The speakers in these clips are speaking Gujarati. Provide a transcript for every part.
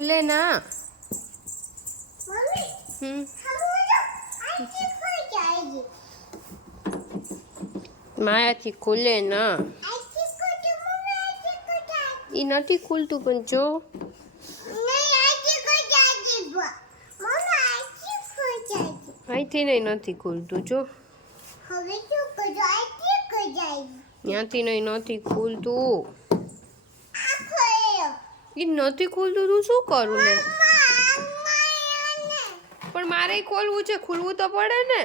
लेना मायाथी खुले ना ई नथी खुलतुं पण जो અહીંથી નહીં નથી ખુલતું જો ત્યાંથી નહીં નથી ખુલતું એ નથી ખુલતું તું શું કરું ને પણ મારે ખોલવું છે ખુલવું તો પડે ને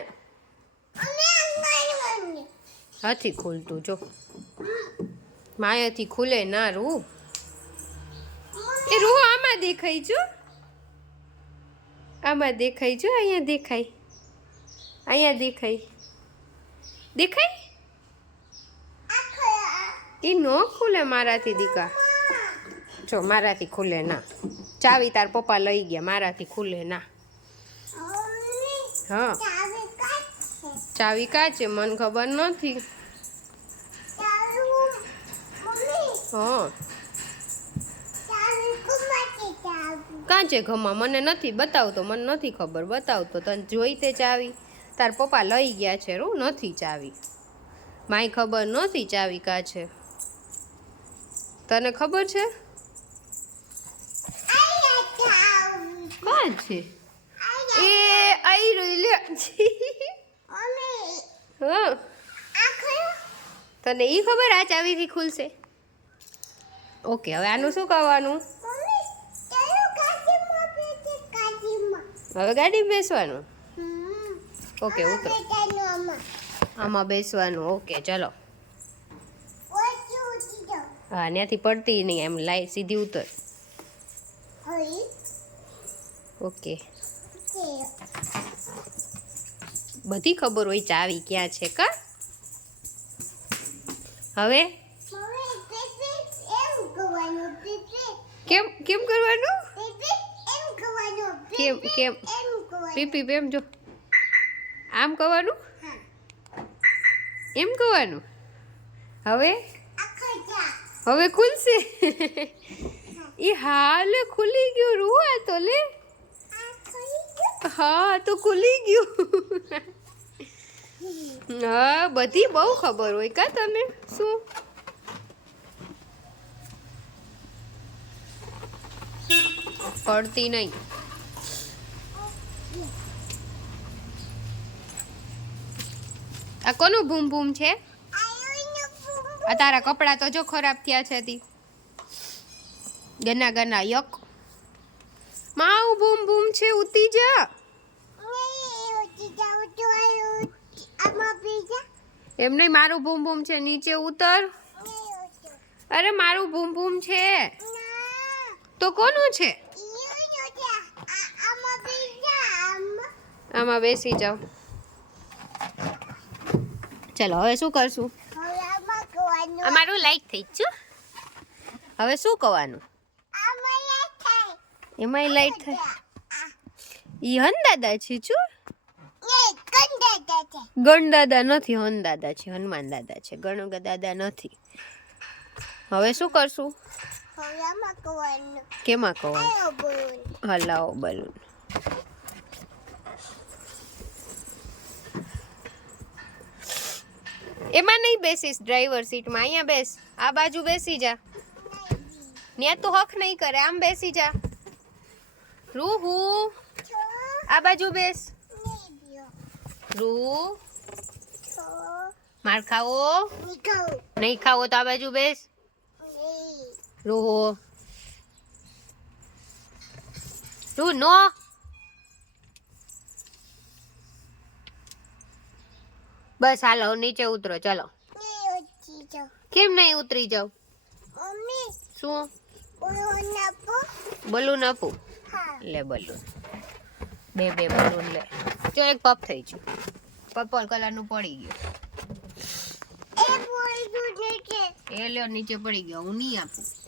નથી ખુલતું જો માયાથી ખુલે ના રૂ એ રૂ આમાં દેખાય જો આમાં દેખાય જો અહીંયા દેખાય દેખાય એ ન ખુલે મારાથી દીકા જો મારાથી ખુલે ના ચાવી તાર પપ્પા લઈ ગયા મારાથી ખુલે ના હા ચાવી કા છે મને ખબર નથી હા કાં છે ઘમાં મને નથી બતાવતો મને નથી ખબર બતાવતો તને જોઈ તે ચાવી તાર પપ્પા લઈ ગયા છે રૂ નથી ચાવી માય ખબર નથી ચાવી કા છે તને ખબર છે કાં છે એ આઈ રહી લે હા તને ઈ ખબર આ ચાવીથી ખુલશે ઓકે હવે આનું શું કરવાનું હવે ગાડી બેસવાનું ઓકે ઉતરો આમાં બેસવાનું ઓકે ચલો હા ત્યાંથી પડતી નહીં એમ લાઈ સીધી ઉતર ઓકે બધી ખબર હોય ચાવી ક્યાં છે કા હવે કેમ કેમ કરવાનું કેમ કેમ પીપી એમ જો આમ કરવાનું એમ કરવાનું હવે હવે ખુલશે એ હાલ ખુલી ગયું રૂ આ તો લે હા તો ખુલી ગયું હા બધી બહુ ખબર હોય કા તને શું પડતી નહીં આ કોનું બૂમ બૂમ છે આ તારા કપડાં તો જો ખરાબ થયા છે તી ગના ગના યક માઉ બૂમ બૂમ છે ઉતી જા એમ નહીં મારું બૂમ બૂમ છે નીચે ઉતર અરે મારું બૂમ બૂમ છે તો કોનું છે આમાં બેસી જાઓ ચલો હવે શું કરશું અમારું લાઈટ થઈ જ હવે શું કરવાનું એમાંય લાઈટ થાય ઈ હન દાદા છે ચુ ગણ દાદા નથી હન દાદા છે હનુમાન દાદા છે ગણ દાદા નથી હવે શું કરશું કેમાં કરવાનું હલાવો બલૂન એમાં નહીં બેસીશ ડ્રાઈવર સીટમાં અહીંયા બેસ આ બાજુ બેસી જા ત્યાં તો હક નહીં કરે આમ બેસી જા રૂહુ આ બાજુ બેસ રૂ માર ખાવો નહીં ખાવો તો આ બાજુ બેસ રૂહુ રૂ નો બસ હાલો નીચે ઉતરો ચલો કેમ નહીં ઉતરી જાવ શું બલૂન આપું લે બલૂન બે બલૂન લે જો એક પપ થઈ ગયું પર્પલ કલરનું પડી ગયું એ લ્યો નીચે પડી ગયો હું નહીં આપું